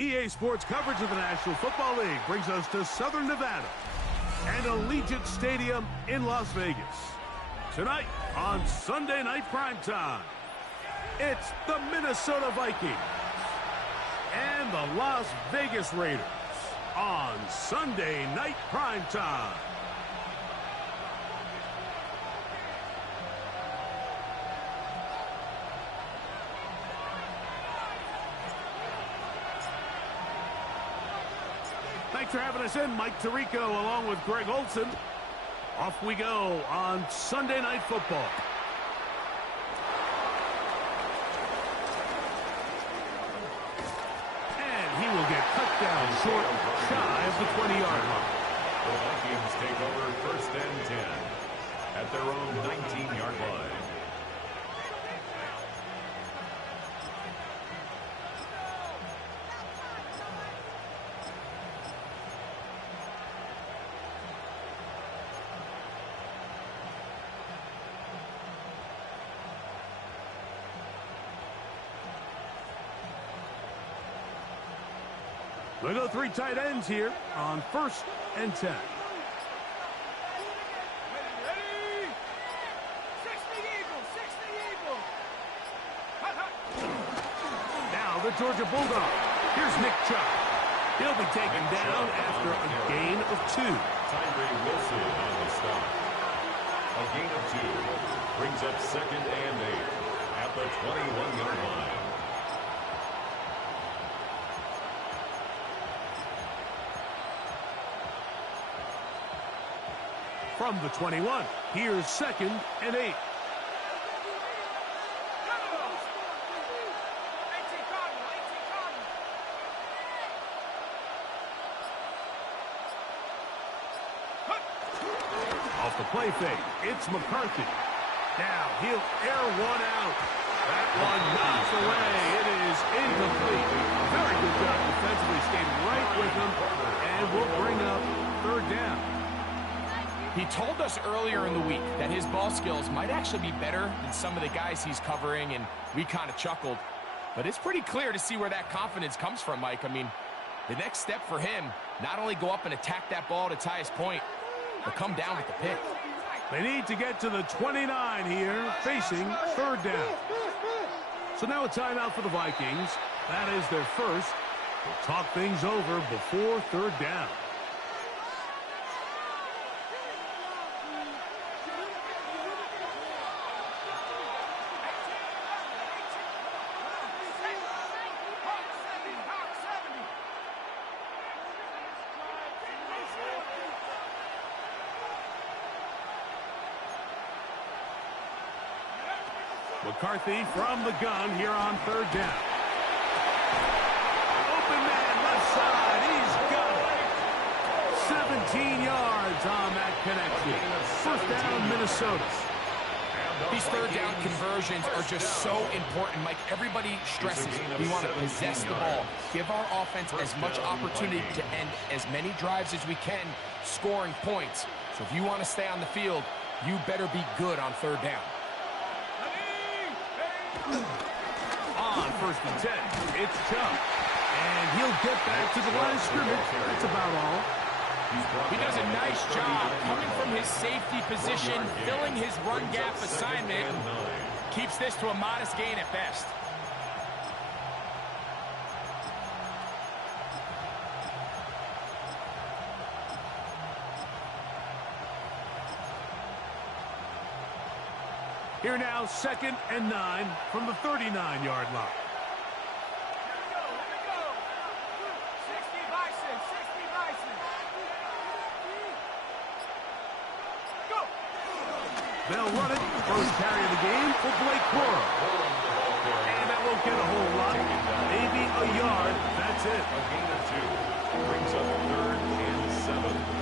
EA Sports coverage of the National Football League brings us to Southern Nevada and Allegiant Stadium in Las Vegas. Tonight on Sunday Night Primetime, it's the Minnesota Vikings and the Las Vegas Raiders on Sunday Night Primetime. Thanks for having us in, Mike Tirico, along with Greg Olson. Off we go on Sunday Night Football. And he will get cut down short, shy of the 20-yard line. The Vikings take over 1st and 10 at their own 19-yard line. We'll go 3 tight ends here on 1st and 10. Now the Georgia Bulldog. Here's Nick Chubb. He'll be taken down after a gain of 2. Tyree Wilson on the stop. A gain of 2 brings up 2nd and 8 at the 21-yard line. From the 21, here's 2nd and 8. Off the play fake, it's McCarthy. Now he'll air one out. That one knocks away. It is incomplete. Very good job defensively, stayed right with him, and will bring up 3rd down. He told us earlier in the week that his ball skills might actually be better than some of the guys he's covering, and we kind of chuckled. But it's pretty clear to see where that confidence comes from, Mike. I mean, the next step for him, not only go up and attack that ball to tie his point, but come down with the pick. They need to get to the 29 here, facing 3rd down. So now a timeout for the Vikings. That is their first. We'll talk things over before 3rd down. McCarthy from the gun here on 3rd down. Open man left side. He's got it. 17 yards on that connection. 1st down, Minnesota. These 3rd down conversions are just so important, Mike. Everybody stresses we want to possess the ball. Give our offense as much opportunity to end as many drives as we can, scoring points. So if you want to stay on the field, you better be good on 3rd down. On 1st and 10, it's Chubb. And he'll get back to the line of scrimmage. That's about all. He does a nice job coming from his safety position, filling his run gap assignment. Keeps this to a modest gain at best. Here now, 2nd and 9 from the 39-yard line. They'll run it. First carry of the game for Blake Corum. And that won't get a whole lot. Maybe a yard. That's it. A gain of 2 brings up 3rd and 7.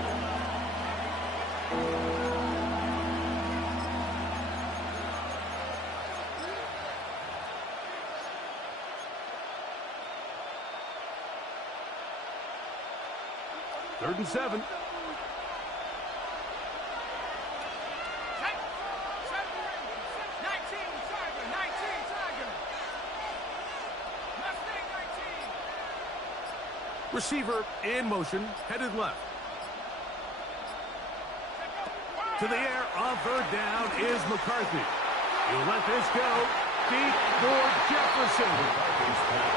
Third and 7. Receiver in motion, headed left. To the air, on third down is McCarthy. He'll let this go. Deep for Jefferson. A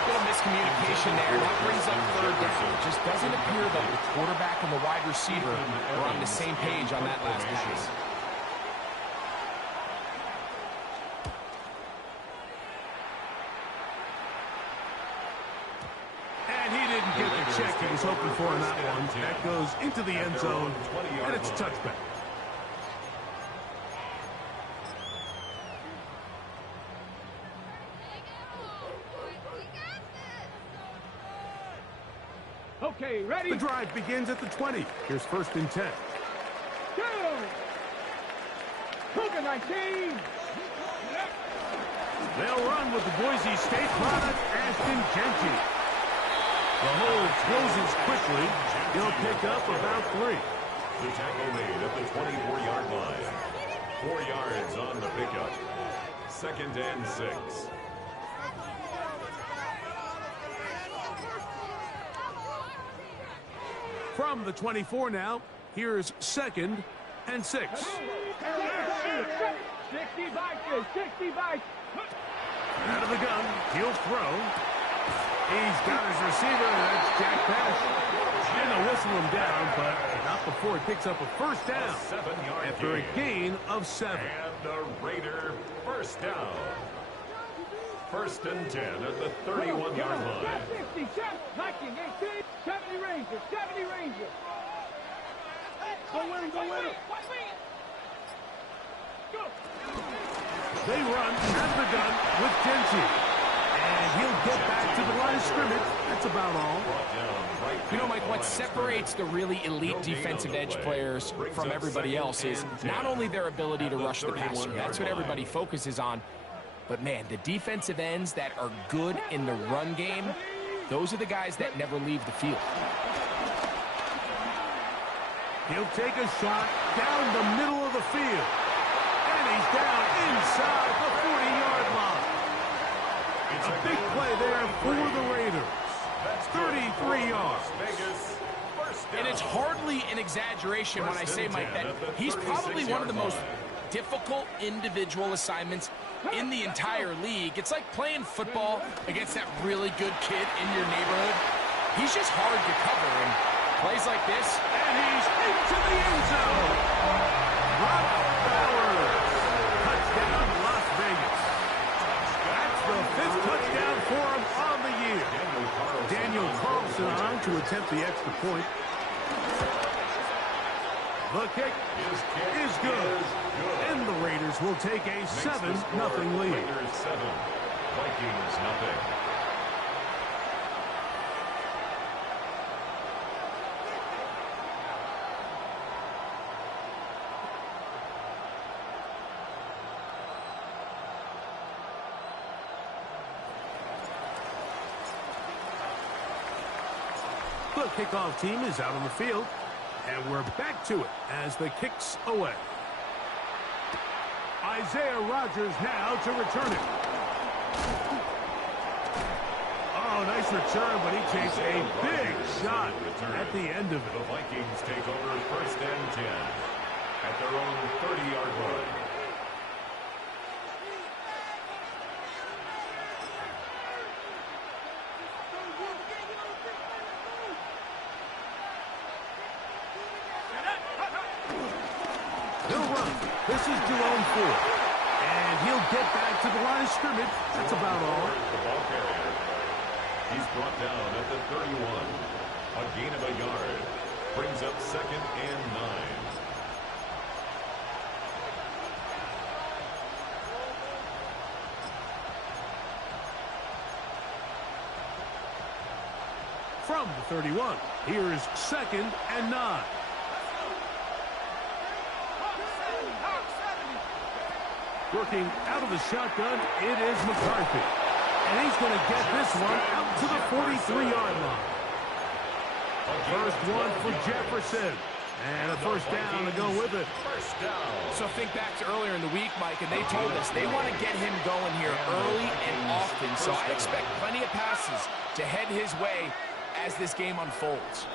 bit of miscommunication there. That brings up third down. It just doesn't appear that the quarterback and the wide receiver are on the same page on that last pass. And he didn't get the check he was hoping for on that one. That goes into the end zone, and it's a touchback. Okay, ready? The drive begins at the 20. Here's 1st and 10. Go! Cougar 19! They'll run with the Boise State product, Ashton Genty. The hole closes quickly. He'll pick up about 3. The tackle made at the 24-yard line. 4 yards on the pickup. 2nd and 6. From the 24 now, here's 2nd and 6. 60 bikes, 60 bikes. Out of the gun, he'll throw. He's got his receiver, and that's Jack Pash. Going to whistle him down, but not before he picks up a 1st down. 7-yard After a gain of 7. And the Raider 1st down. 1st and 10 at the 31-yard line. 60, Viking, 18, 70 Rangers, 70 Rangers. Go win him, go win him. Go. They run out of the gun with Genty. And he'll get back to the line of scrimmage. That's about all. You know, Mike, what separates the really elite defensive edge players from everybody else is not only their ability to rush the passer. That's what everybody focuses on. But, man, the defensive ends that are good in the run game, those are the guys that never leave the field. He'll take a shot down the middle of the field. And he's down inside the 40-yard line. A big play there for the Raiders. 33 yards. And it's hardly an exaggeration when I say, Mike, that he's probably one of the most difficult individual assignments in the entire league. It's like playing football against that really good kid in your neighborhood. He's just hard to cover, and plays like this. And he's into the end zone. Rob Bowers. Touchdown, Las Vegas. That's the 5th touchdown for him on the year. Daniel Carlson on to attempt the extra point. The kick is good. And the Raiders will take a 7-0 lead. Raiders 7, Vikings 0. The kickoff team is out on the field. And we're back to it as the kick's away. Isaiah Rodgers now to return it. Oh, nice return, but he takes a big shot at the end of it. The Vikings take over 1st and 10 at their own 30-yard line. This is Jerome Ford. And he'll get back to the line of scrimmage. That's about all. The ball carrier. He's brought down at the 31. A gain of a yard. Brings up 2nd and 9. From the 31, here's 2nd and 9. Working out of the shotgun, it is McCarthy. And he's going to get this one out to the 43-yard line. First one for Jefferson. And a 1st down to go with it. So think back to earlier in the week, Mike, and they told us they want to get him going here early and often. So I expect plenty of passes to head his way as this game unfolds.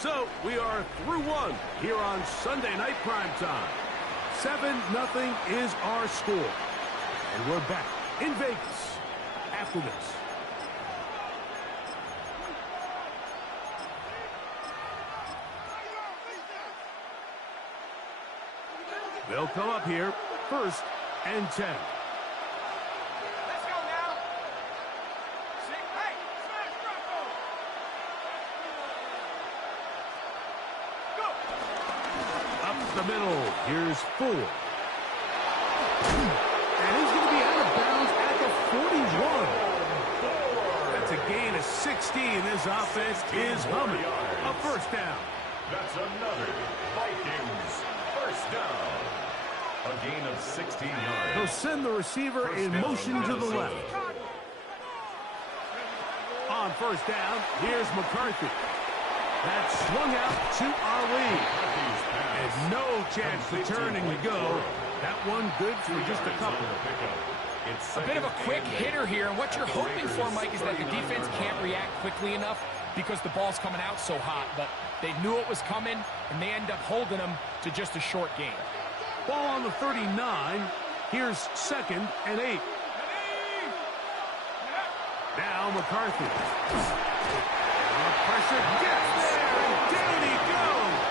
So we are through one here on Sunday Night Primetime. 7-0 is our score. And we're back in Vegas after this. They'll come up here, 1st and 10. Let's go now. Hey, smash, Rocco. Go. Up the middle, here's 4. And he's going to be out of bounds at the 41. That's a gain of 16. This offense is humming. A 1st down. That's another Vikings first down. A gain of 16 yards. He'll send the receiver in motion to the left. On 1st down, here's McCarthy. That's swung out to Ali. And no chance to turn and go. That one good for just a couple. A bit of a quick hitter here, and what you're hoping for, Mike, is that the defense can't react quickly enough because the ball's coming out so hot. But they knew it was coming, and they end up holding them to just a short gain. Ball on the 39. Here's 2nd and 8. Now McCarthy. Pressure gets there, and down he goes.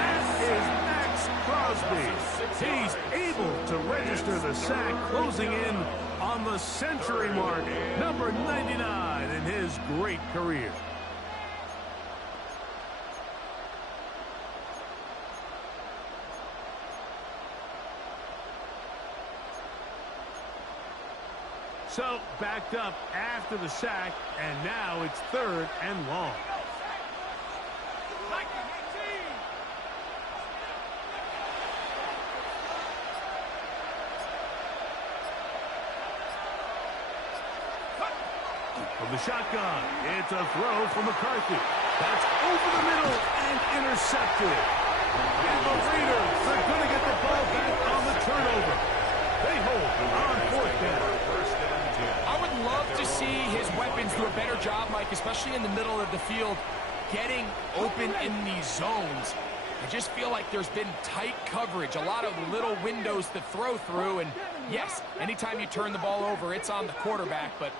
That is Max Crosby. He's able to register the sack, closing in on the century mark, number 99 in his great career. So, backed up after the sack, and now it's 3rd and long. From the shotgun, it's a throw from McCarthy. That's over the middle and intercepted. And the Raiders are going to get the ball back on the turnover. They hold on 4th down. I would love to see his weapons do a better job, Mike, especially in the middle of the field, getting open in these zones. I just feel like there's been tight coverage, a lot of little windows to throw through, and yes, anytime you turn the ball over, it's on the quarterback, but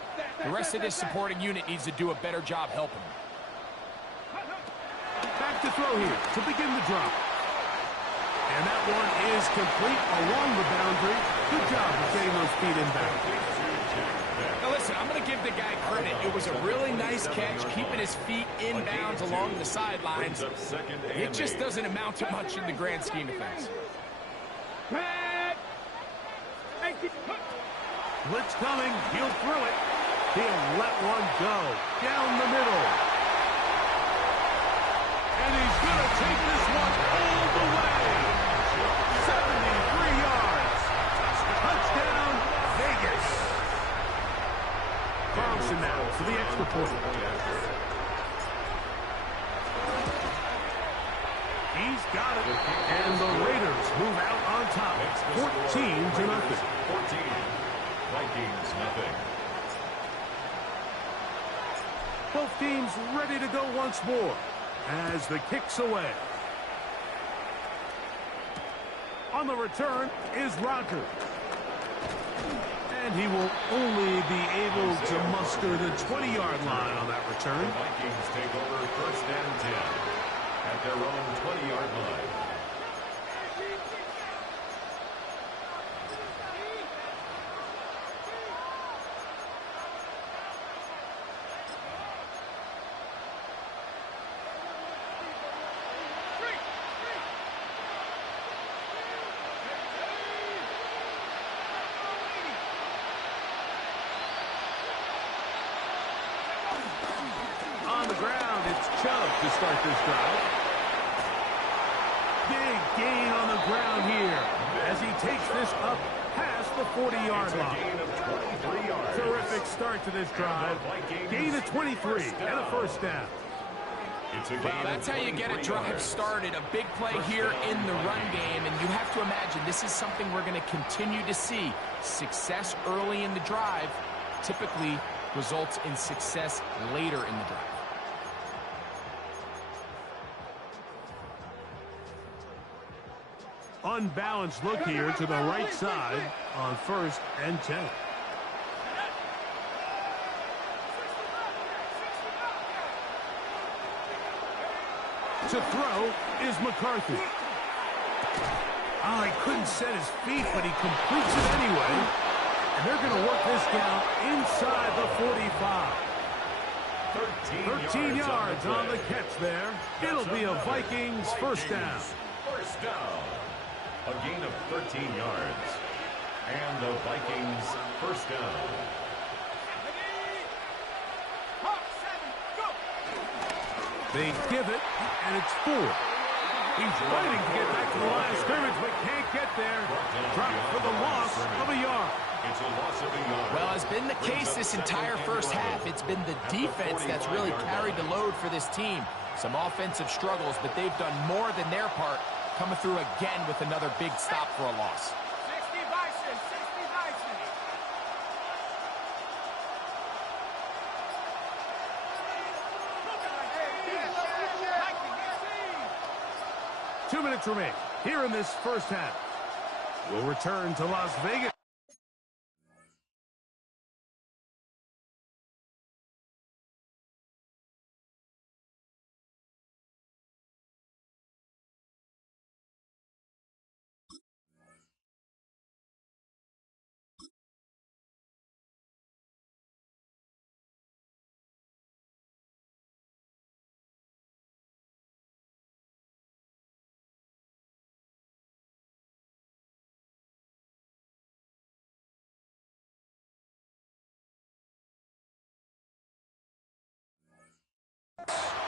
the rest of this supporting unit needs to do a better job helping. Back to throw here to begin the drop. And that one is complete along the boundary. Good job of getting those feet in bounds. Now listen, I'm going to give the guy credit. It was a really nice catch, keeping his feet in bounds along the sidelines. It just doesn't amount to much in the grand scheme of things. Blitz coming. He'll throw it. He'll let one go. Down the middle. And he's going to take this one all the way. 73 yards. Touchdown, Vegas. Carlson now to the extra point. He's got it. And the Raiders move out on top. 14-0. 14. Vikings, nothing. Both teams ready to go once more as the kick's away. On the return is Roger. And he will only be able to muster the 20-yard line on that return. The Vikings take over 1st and 10 at their own 20-yard line. To start this drive. Big gain on the ground here as he takes this up past the 40-yard line. Gain of 23 yards. Terrific start to this drive. Gain of 23 and a 1st down. Well, that's how you get a drive started. A big play here in the run game, and you have to imagine this is something we're going to continue to see. Success early in the drive typically results in success later in the drive. Unbalanced look here to the right side on 1st and 10. To throw is McCarthy. Oh, he couldn't set his feet, but he completes it anyway. And they're going to work this down inside the 45. 13 yards on the catch there. It'll be a Vikings first down. First down. A gain of 13 yards. And the Vikings first down. They give it, and it's 4. He's fighting to get back to the line of scrimmage, but can't get there. Dropped for the loss of a yard. It's a loss of a yard. Well, has been the case this entire first half. It's been the defense that's really carried the load for this team. Some offensive struggles, but they've done more than their part, coming through again with another big stop for a loss. 60 Bison, 60 Bison. 2 minutes remain here in this first half. We'll return to Las Vegas.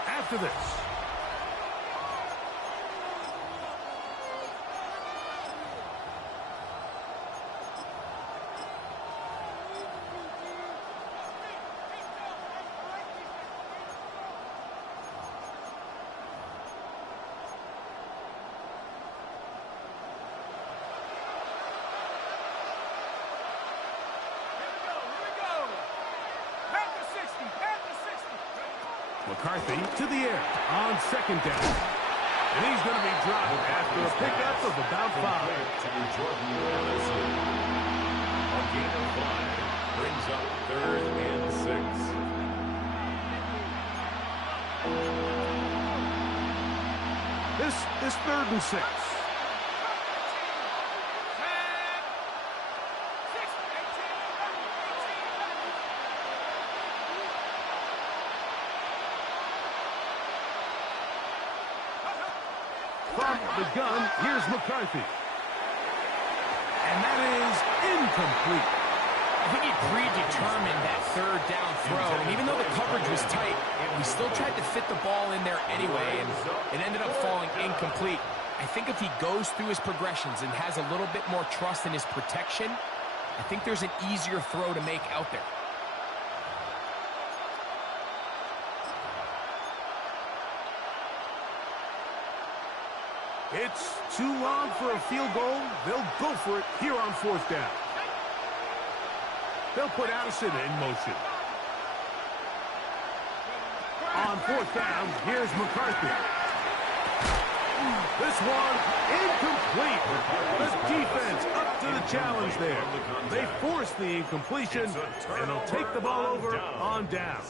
After this. McCarthy to the air on 2nd down. And he's going to be dropped after a pickup of about 5. A gain of 5 brings up 3rd and 6. This 3rd and 6. From the gun, here's McCarthy. And that is incomplete. I think he predetermined that 3rd down throw, and even though the coverage was tight, he still tried to fit the ball in there anyway, and it ended up falling incomplete. I think if he goes through his progressions and has a little bit more trust in his protection, I think there's an easier throw to make out there. It's too long for a field goal. They'll go for it here on 4th down. They'll put Addison in motion. On 4th down, here's McCarthy. This one incomplete. The defense up to the challenge there. They force the incompletion, and they'll take the ball over on down.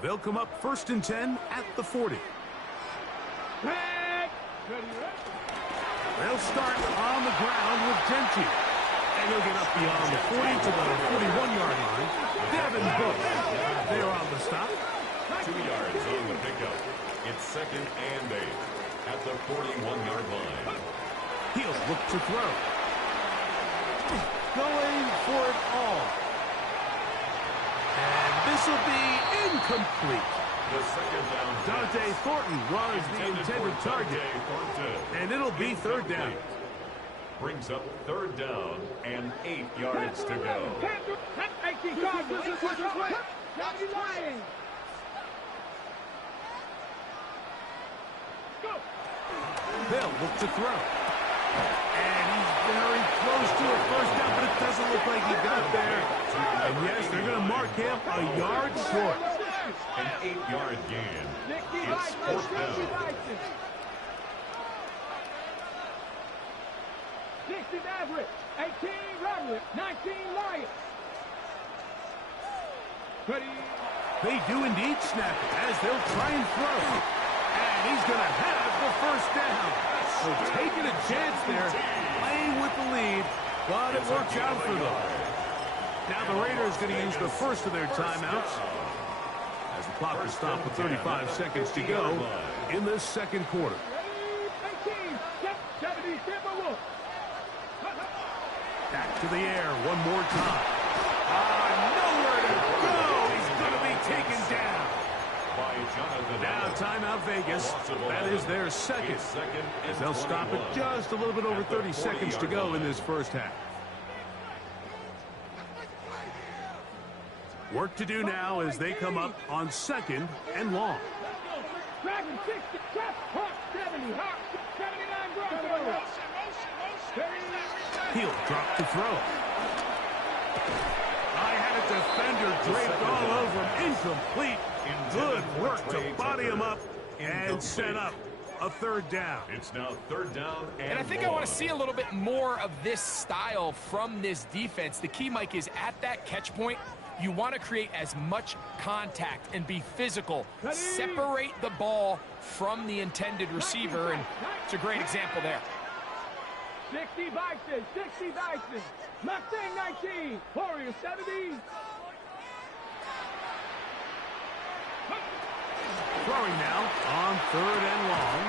They'll come up 1st and 10 at the 40. They'll start on the ground with Genty. And he'll get up beyond the 40 to the 41-yard line. Devin Bush there on the stop. 2 yards on the pickup. It's 2nd and 8 at the 41-yard line. He'll look to throw. Going for it all. And this will be incomplete. The 2nd down. Dante Thornton was the intended target. And it'll be 3rd down. Brings up 3rd down and 8 yards to go. They'll look to throw. And he's very close to a first down, but it doesn't look like he got there. And yes, they're going to mark him a yard short. An 8-yard gain. It's fourth down. 60 Maverick, 18 Roderick, 19 Lion. Ready? They do indeed snap it as they'll try and throw. And he's going to have the first down. So taking a chance there, playing with the lead, but it works out for them. Now the Raiders going to use the first of their timeouts as the clock is stopped with 35 seconds to go in this second quarter. 18, 70, Back to the air one more time. Nowhere to go. He's going to be taken down. Now timeout Vegas. That is their second. As they'll stop it just a little bit over 30 seconds to go in this first half. Work to do now as they come up on second and long. Dragon 60, Hawk 70, Hawk 79 Broncos. He'll drop to throw. I had a defender draped all over him. Incomplete. Good work to body him up and set up a third down. It's now third down And I think I want to see a little bit more of this style from this defense. The key, Mike, is at that catch point, you want to create as much contact and be physical. Separate the ball from the intended receiver, and it's a great example there. 60 Bison, 60 Bison. Mustang 19, Warrior 70. Throwing now on third and long.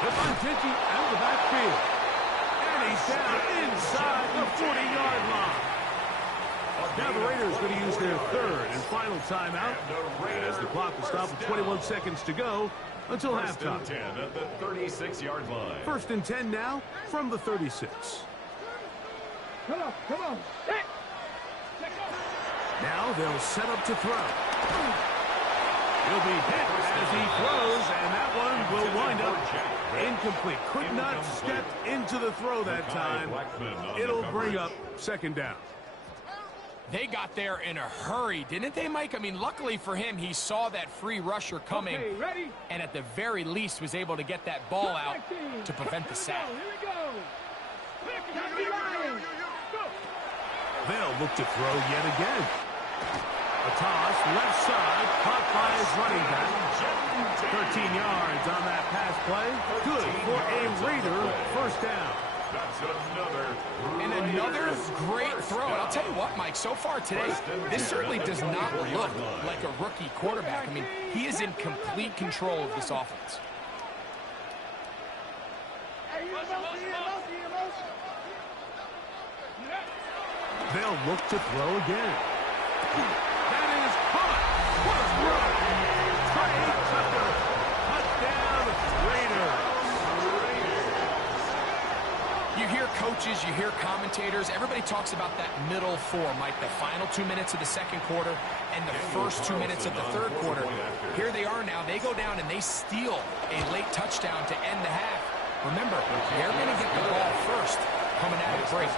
The Montinci out of the backfield. And he's down inside the 40-yard line. Now the Raiders going to use their third and final timeout as the clock will stop with 21 seconds to go until halftime. First and 10 at the 36-yard line. First and 10 now from the 36. Come on. Now they'll set up to throw. He'll be hit as he throws, and that one will wind up incomplete. Could not step into the throw that time. It'll bring up second down. They got there in a hurry, didn't they, Mike? I mean, luckily for him, he saw that free rusher coming, and at the very least was able to get that ball out to prevent the sack. Here we go. They'll look to throw yet again. A toss, left side, caught by his running back. 13 yards on that pass play. Good for a Raider first down. And another great throw. And I'll tell you what, Mike, so far today, this certainly does not look like a rookie quarterback. I mean, he is in complete control of this offense. They'll look to throw again. That is caught. What a throw. Trey Tucker. Touchdown, Raiders. You hear coaches, you hear commentators, everybody talks about that middle four, Mike, the final 2 minutes of the second quarter and the first 2 minutes of the third quarter. Here they are now. They go down and they steal a late touchdown to end the half. Remember, they're going to get the ball first coming out of the break.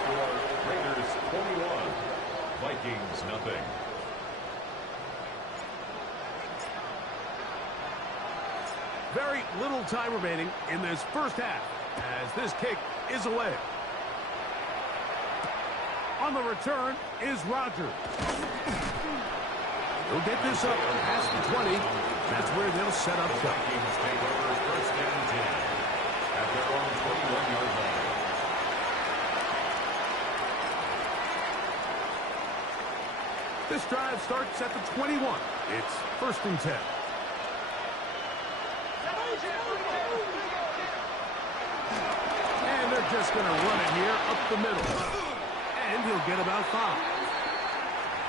Raiders 21, Vikings nothing. Very little time remaining in this first half as this kick is away. On the return is Rodgers. He'll get this up past the 20. That's where they'll set up shop. Vikings take over first and 10 at their own 21-yard line. This drive starts at the 21. It's first and 10. And they're just going to run it here up the middle. And he'll get about 5.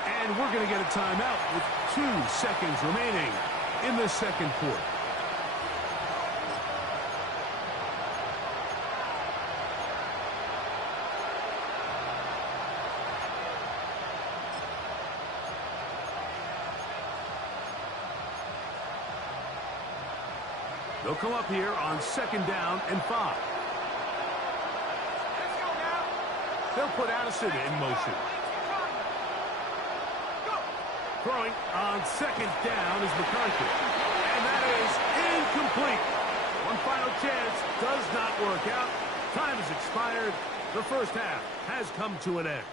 And we're going to get a timeout with 2 seconds remaining in the second quarter. They'll come up here on 2nd down and 5. They'll put Addison in motion. Throwing on 2nd down is McCarthy. And that is incomplete. One final chance does not work out. Time has expired. The first half has come to an end.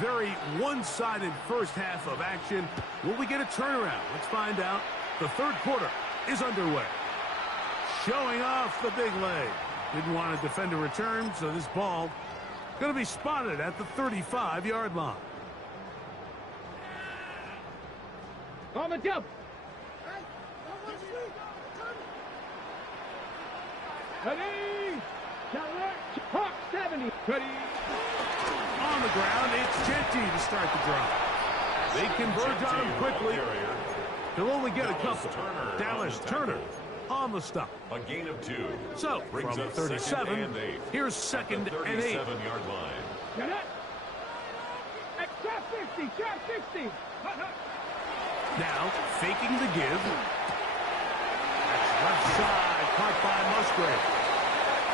Very one-sided first half of action. Will we get a turnaround? Let's find out. The third quarter is underway. Showing off the big leg. Didn't want to defend a return, so this ball going to be spotted at the 35-yard line. On the jump. Ready. Hawk 70. Ready. On the ground, it's Genty to start the drive. They converge on him quickly. He'll only get a couple. Dallas Turner on the stop. A gain of 2. So, from 37, here's 2nd and 8. 37-yard line. Get it. Trap 50. Trap 50. Now, faking the give. That's left side, caught by Musgrave.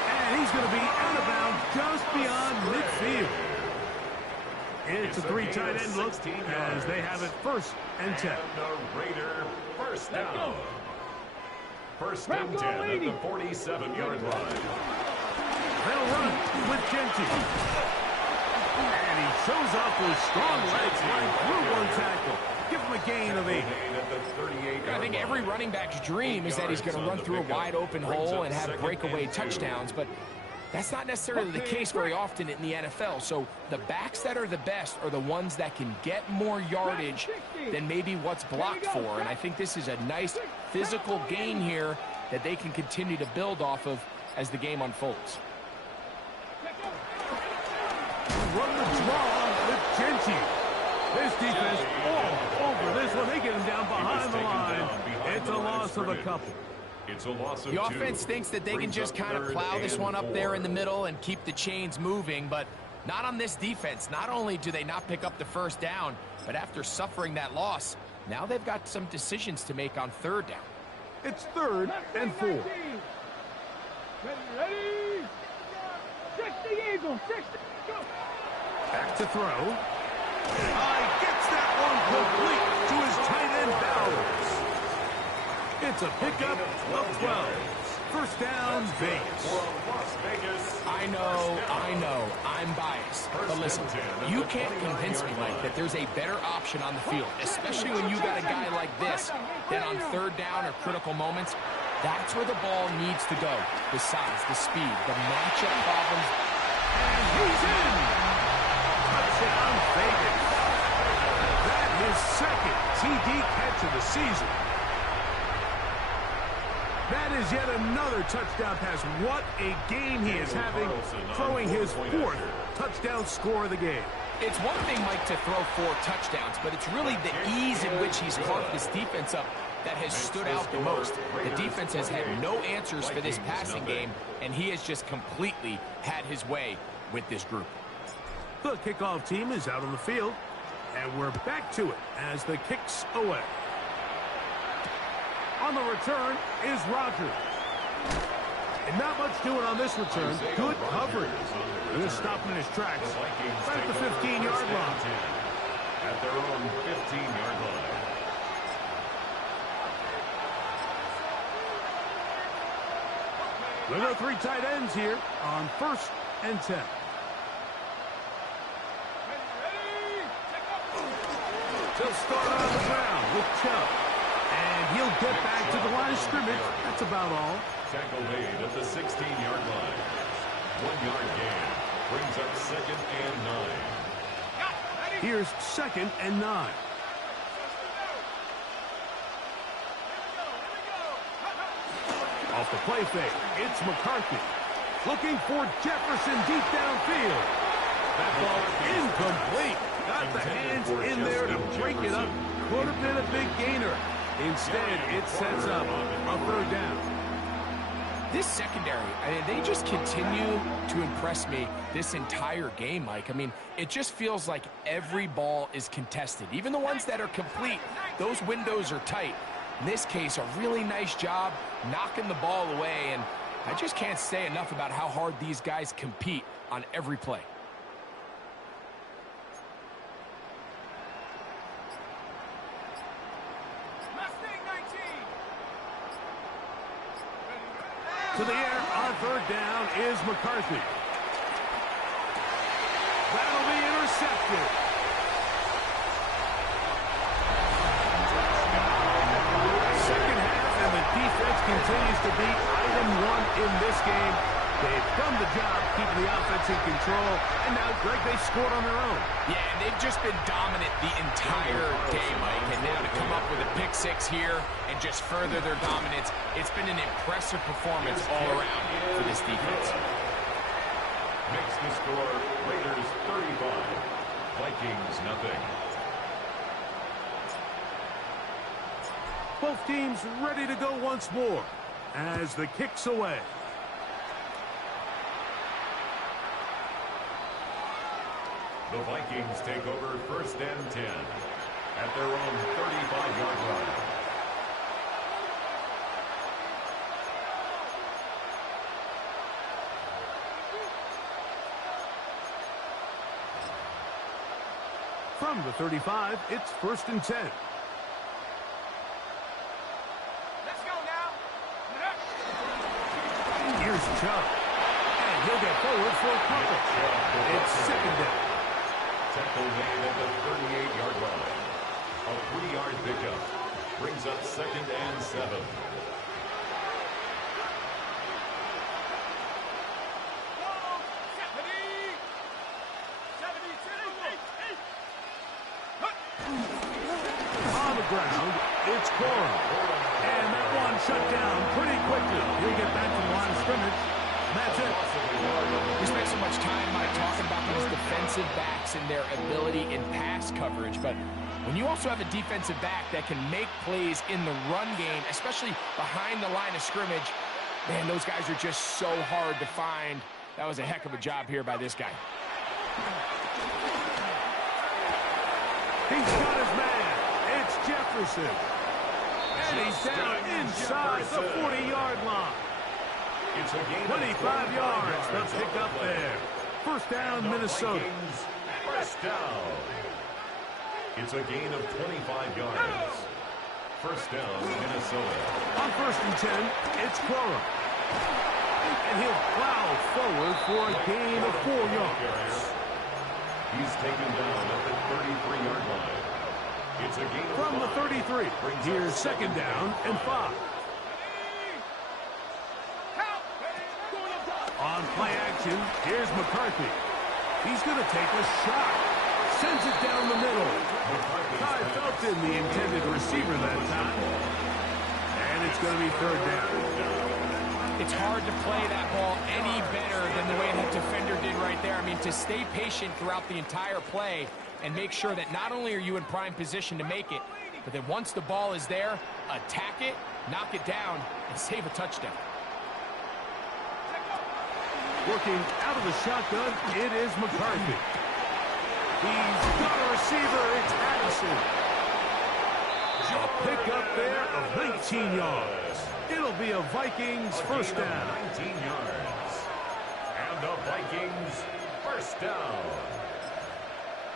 And he's going to be out of bounds just beyond midfield. It's a 3 tight end look as they have it 1st and 10. And the Raider first down. 1st and 10 at the 47-yard line. They'll run with Genty. And he shows up with strong legs running through one tackle. Give him a gain of 8. I think every running back's dream is that he's going to run through a wide open hole and have breakaway touchdowns, but that's not necessarily the case very often in the NFL. So the backs that are the best are the ones that can get more yardage than maybe what's blocked for. And I think this is a nice physical gain here that they can continue to build off of as the game unfolds. Run the draw with Genty. This defense all over this one. They get him down behind the line. It's a loss of a couple. It's a loss of 2. The offense thinks that they can just kind of plow this one up there in the middle and keep the chains moving, but not on this defense. Not only do they not pick up the 1st down, but after suffering that loss, now they've got some decisions to make on 3rd down. It's 3rd and 4. Ready. 60 Eagles. 60. Go. Back to throw. He gets that one complete to his tight end Bowers. It's a pickup of 12. 1st down, Vegas. I know, I'm biased. But listen, you can't convince me, Mike, that there's a better option on the field, especially when you got a guy like this, that on 3rd down or critical moments, that's where the ball needs to go. The size, the speed, the matchup problems. And he's in. Touchdown, Vegas. That is 2nd TD catch of the season. That is yet another touchdown pass. What a game he is having, throwing his 4th touchdown score of the game. It's one thing, Mike, to throw 4 touchdowns, but it's really the ease in which he's carved this defense up that has stood out the most. The defense has had no answers for this passing game, and he has just completely had his way with this group. The kickoff team is out on the field, and we're back to it as the kick's away. On the return is Rogers. And not much doing on this return. Good coverage. He'll stop him in his tracks right at the 15-yard line. At their own 15-yard line. There are 3 tight ends here on 1st and 10. He'll start on the ground with Chubb. And he'll get back to the line of scrimmage. That's about all. Tackle made at the 16-yard line. 1-yard gain. Brings up 2nd and 9. Here's 2nd and 9. Off the play fake, it's McCarthy. Looking for Jefferson deep downfield. That ball incomplete. Got the hands in there to break it up. Could have been a big gainer. Instead, it sets up a 3rd down. This secondary, I mean, they just continue to impress me this entire game, Mike. I mean, it just feels like every ball is contested. Even the ones that are complete, those windows are tight. In this case, a really nice job knocking the ball away, and I just can't say enough about how hard these guys compete on every play. To the air on third down is McCarthy. That'll be intercepted. Second half, and the defense continues to be item one in this game. They've done the job keeping the offense in control, and now, Greg, they scored on their own. Yeah, and they've just been dominant the entire day, Mike. And now to come up with a pick six here and just further their dominance, it's been an impressive performance all around for this defense. Makes the score Raiders 35, Vikings nothing. Both teams ready to go once more as the kick's away. The Vikings take over first and 10 at their own 35-yard line. From the 35, it's first and 10. Let's go now. Here's Chubb. And he'll get forward for a couple. It's second down. Tackle made at the 38-yard line. A 3-yard pickup brings up second and 7. On the ground, it's Cora. And that one shut down pretty quickly. He'll get back to the line of scrimmage. That's it. We spent so much time, Mike, talking about these defensive backs and their ability in pass coverage, but when you also have a defensive back that can make plays in the run game, especially behind the line of scrimmage, man, those guys are just so hard to find. That was a heck of a job here by this guy. He's got his man. It's Jefferson. And he's down inside the 40-yard line. It's a gain 25 yards. The pickup there. First down, Minnesota. First down. It's a gain of 25 yards. First down, Minnesota. On first and 10, it's Cora. And he'll plow forward for a gain of 4 yards. He's taken down at the 33-yard line. It's a gain of From the 5. 33, here's second down and 5. On play action, here's McCarthy. He's going to take a shot. Sends it down the middle. Ty Felton, the intended receiver that time. And it's going to be third down. It's hard to play that ball any better than the way that defender did right there. I mean, to stay patient throughout the entire play and make sure that not only are you in prime position to make it, but that once the ball is there, attack it, knock it down, and save a touchdown. Working out of the shotgun, it is McCarthy. He's got a receiver, it's Addison. A pickup there of 19 yards. It'll be a Vikings first down. 19 yards. And the Vikings first down.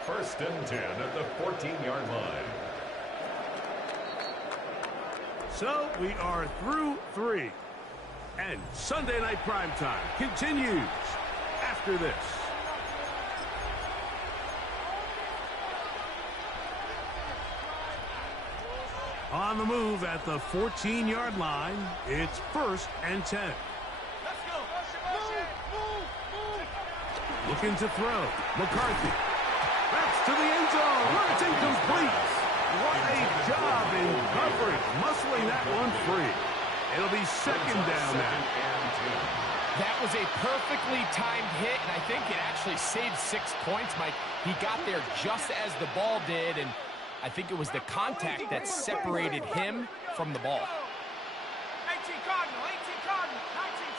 First and 10 at the 14-yard line. So we are through 3. And Sunday Night Primetime continues after this. On the move at the 14-yard line, it's first and 10. Let's go. Move. Looking to throw. McCarthy. That's to the end zone. Where it's incomplete. What a job in covering, muscling that one free. It'll be second down now. That was a perfectly timed hit, and I think it actually saved 6 points, Mike. He got there just as the ball did, and I think it was the contact that separated him from the ball. 18 Cardinal, 18 Cardinal, 19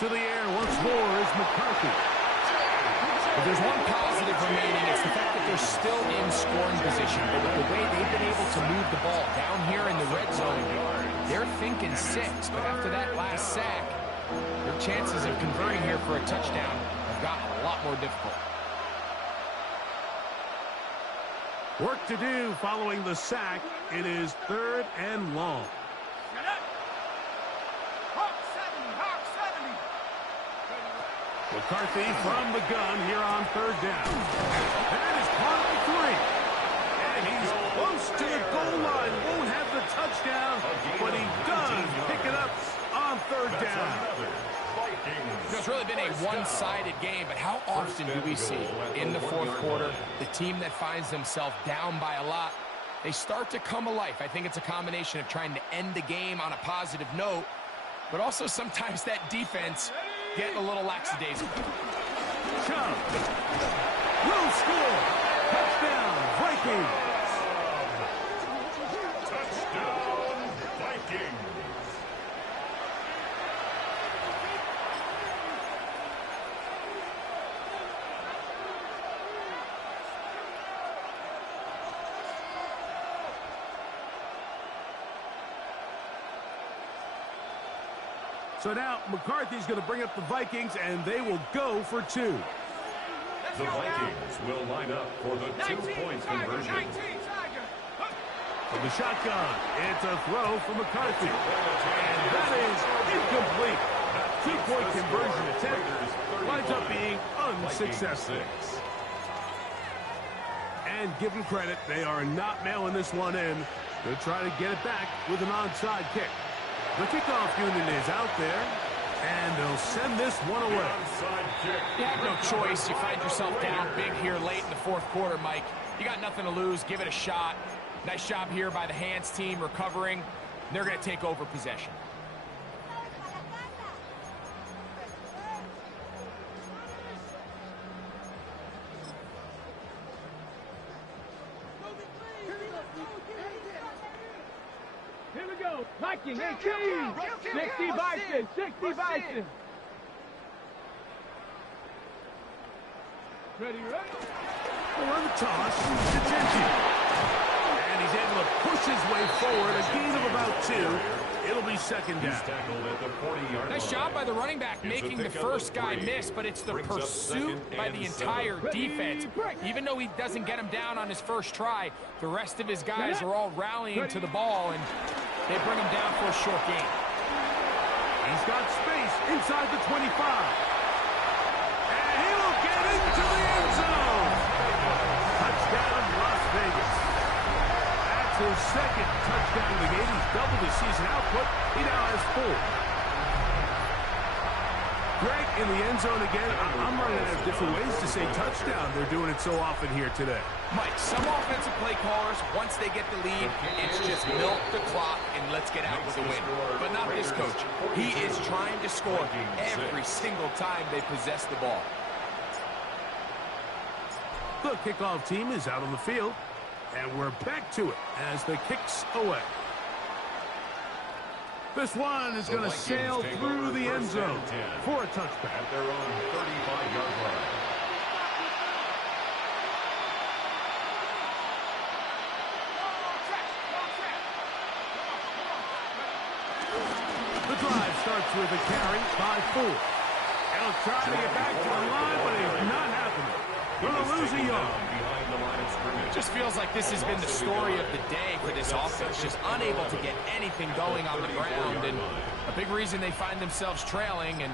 To the air once more is McCarthy. If there's one positive remaining, it's the fact that they're still in scoring position. But with the way they've been able to move the ball down here in the red zone, they're thinking 6. But after that last sack, their chances of converting here for a touchdown have gotten a lot more difficult. Work to do following the sack. It is 3rd and long. McCarthy from the gun here on 3rd down. That is caught at 3. And he's close to the goal line. Won't have the touchdown, but he does pick it up on 3rd down. It's really been a one-sided game, but how often do we see in the 4th quarter the team that finds themselves down by a lot, they start to come alive. I think it's a combination of trying to end the game on a positive note, but also sometimes that defense getting a little lackadaisical. Chubb will score. Touchdown, Vikings. Touchdown, Vikings. So now McCarthy's going to bring up the Vikings, and they will go for 2. The Vikings will line up for the 2-point conversion. From the shotgun, it's a throw for McCarthy. And that is incomplete. 2-point conversion attempt winds up being unsuccessful. And give them credit, they are not mailing this one in. They'll try to get it back with an onside kick. The kickoff unit is out there, and they'll send this one away. You have no choice. You find yourself down big here late in the 4th quarter, Mike. You got nothing to lose. Give it a shot. Nice job here by the hands team recovering. They're going to take over possession. Here we go. Viking 18. 60 Vikings. 60 Vikings. Ready? We'll run the toss to Genji. And he's able to push his way forward. A gain of about 2. It'll be 2nd down. Nice job by the running back making the first guy miss, but it's the pursuit by the entire defense. Even though he doesn't get him down on his first try, the rest of his guys are all rallying to the ball, and they bring him down for a short gain. He's got space inside the 25. And he will get into the end zone. Touchdown, Las Vegas. That's his 2nd touchdown of the game. He's doubled his season output. He now has 4. Greg, in the end zone again. I'm running out of different ways to say touchdown. They're doing it so often here today. Mike, some offensive play callers, once they get the lead, it's just milk the clock and let's get out with a win. But not this coach. He is trying to score every single time they possess the ball. The kickoff team is out on the field, and we're back to it as the kick's away. This one is going to sail through the end zone for a touchback. At their own 35-yard line. The drive starts with a carry by 4. He'll try to get back to the line, but it's not happening. Going to lose a yard. It just feels like this has been the story of the day for this offense, just unable to get anything going on the ground, and a big reason they find themselves trailing and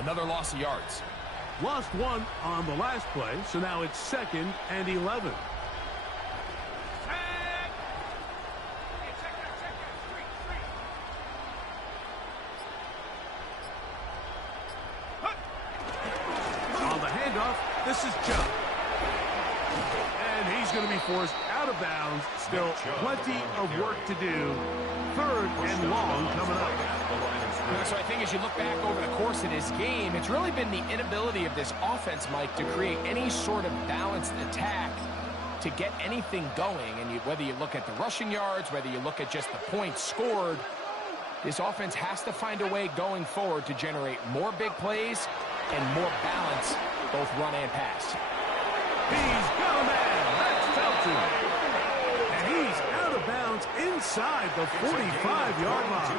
another loss of yards. Lost 1 on the last play, so now it's 2nd and 11. On the handoff, this is Chubb. And he's going to be forced out of bounds. Still plenty of work to do. 3rd and long coming up. So I think as you look back over the course of this game, it's really been the inability of this offense, Mike, to create any sort of balanced attack to get anything going. And whether you look at the rushing yards, whether you look at just the points scored, This offense has to find a way going forward to generate more big plays and more balance, both run and pass. He's got a man. That's Felton. And he's out of bounds inside the 45-yard line.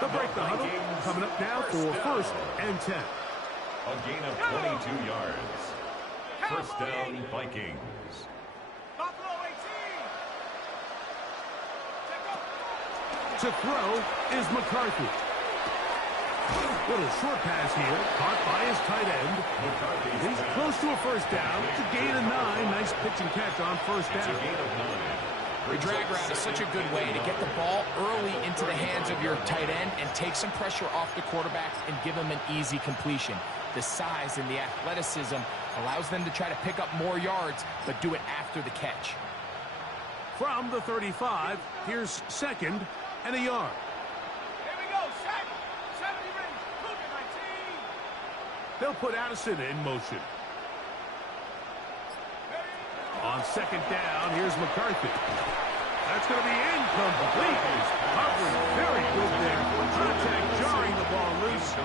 They'll break the huddle. Coming up now for first and 10. A gain of 22 yards. First down, Vikings. Buffalo 18. To throw is McCarthy. Little short pass here, caught by his tight end. He's close to a first down. It's a gain of 9. Nice pitch and catch on first down. The drag route is such a good way to get the ball early into the hands of your tight end and take some pressure off the quarterback and give him an easy completion. The size and the athleticism allows them to try to pick up more yards, but do it after the catch. From the 35, here's second and a yard. Here we go, set. 70 rings. Cougar 19. They'll put Addison in motion. On second down, here's McCarthy. That's going to be incomplete. Covering very good there. Contact jarring the ball loose.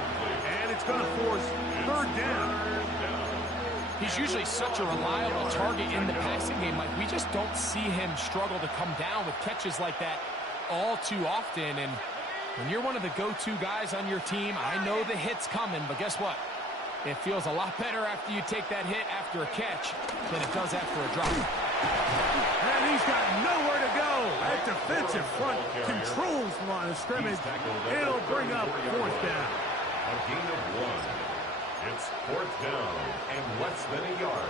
And it's going to force third down. He's usually such a reliable target in the passing game, Mike. We just don't see him struggle to come down with catches like that all too often. And when you're one of the go-to guys on your team, I know the hit's coming, but guess what? It feels a lot better after you take that hit after a catch than it does after a drop. And he's got nowhere to go. That defensive front controls the line of scrimmage. It'll bring up fourth down. A gain of 1. It's fourth down and less than a yard.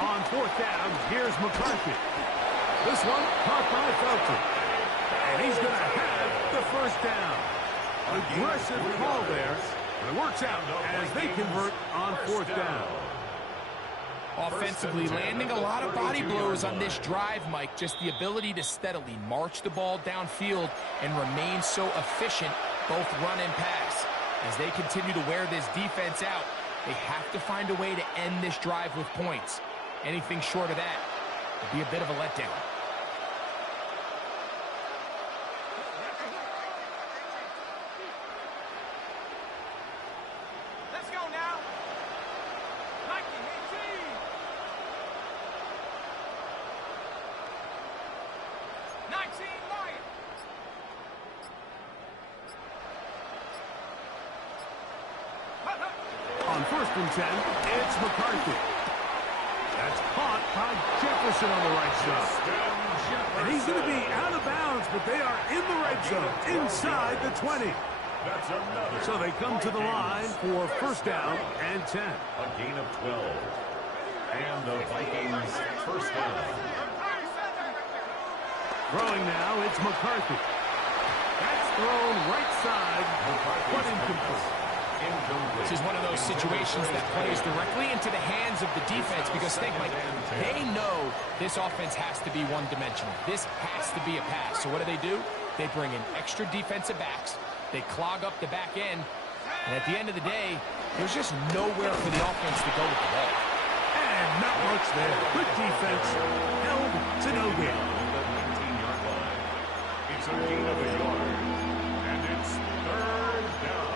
On fourth down, here's McCarthy. This one caught by Felton. And he's going to have the first down. Aggressive call there. But it works out as they convert on fourth down. Offensively, landing a lot of body blows on this drive, Mike. Just the ability to steadily march the ball downfield and remain so efficient, both run and pass. As they continue to wear this defense out, they have to find a way to end this drive with points. Anything short of that would be a bit of a letdown. Let's go now. 1918. Lions. On first and 10, it's McCarthy. That's caught by Jefferson on the right side. And he's going to be out of bounds, but they are in the red zone, inside the 20. So they come to the line for first down and 10. A gain of 12. And the Vikings first down. Throwing now, it's McCarthy. That's thrown right side, but incomplete. This is one of those situations that plays directly into the hands of the defense because think, Mike, they know this offense has to be one-dimensional. This has to be a pass. So what do? They bring in extra defensive backs. They clog up the back end. And at the end of the day, there's just nowhere for the offense to go with the ball. And not much there. Good defense. Held to no gain. It's a gain of a yard. And it's third down.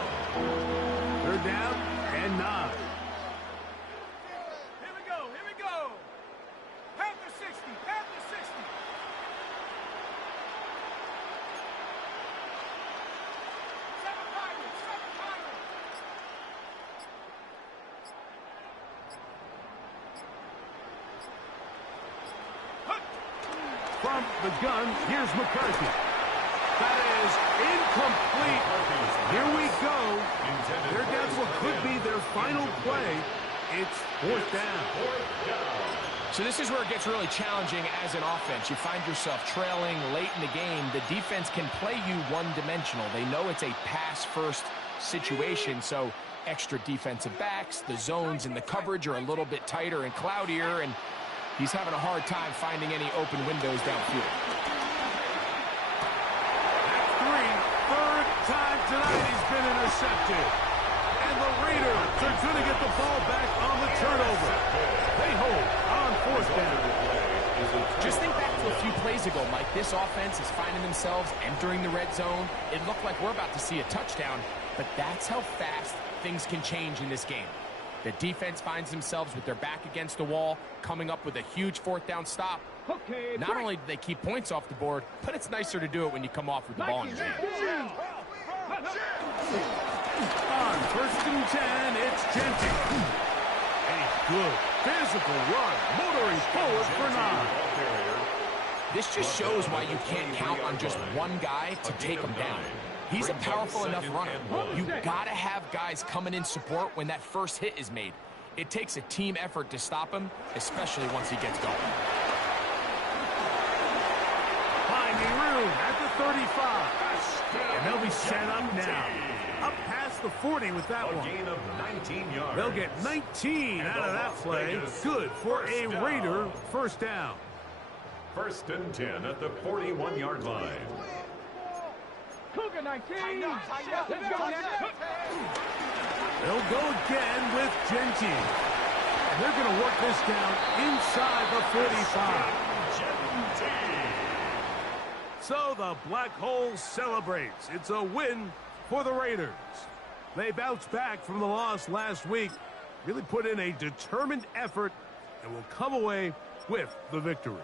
Third down and 9. Here we go. Panther 60. Seven Pirates. From the gun, here's McCarthy. That is incomplete. Here we go. They're down to what could be their final play. It's fourth down. So this is where it gets really challenging as an offense. You find yourself trailing late in the game. The defense can play you one-dimensional. They know it's a pass-first situation, so extra defensive backs, the zones and the coverage are a little bit tighter and cloudier, and he's having a hard time finding any open windows downfield. That's 3, times tonight he's been intercepted. And the Raiders are going to get the ball back on the turnover. They hold on fourth down. Just think back to a few plays ago, Mike. This offense is finding themselves entering the red zone. It looked like we're about to see a touchdown, but that's how fast things can change in this game. The defense finds themselves with their back against the wall, coming up with a huge fourth down stop. Not only do they keep points off the board, but it's nicer to do it when you come off with the ball in your hand. On first and 10, it's Genty. A good physical run, motoring forward for 9. This just shows why you can't count on just one guy to take him down. He's a powerful enough runner. You gotta have guys coming in support when that first hit is made. It takes a team effort to stop him, especially once he gets going. Finding room at the 35. And they'll be set up now. Up past the 40 with that one. Gain of 19 yards. They'll get 19 out of that play. Good for a Raider first down. First and 10 at the 41-yard line. Cougar 19. Let's go. They'll go again with Genty. And they're going to work this down inside the 45. So the Black Hole celebrates. It's a win for the Raiders. They bounced back from the loss last week, really put in a determined effort, and will come away with the victory.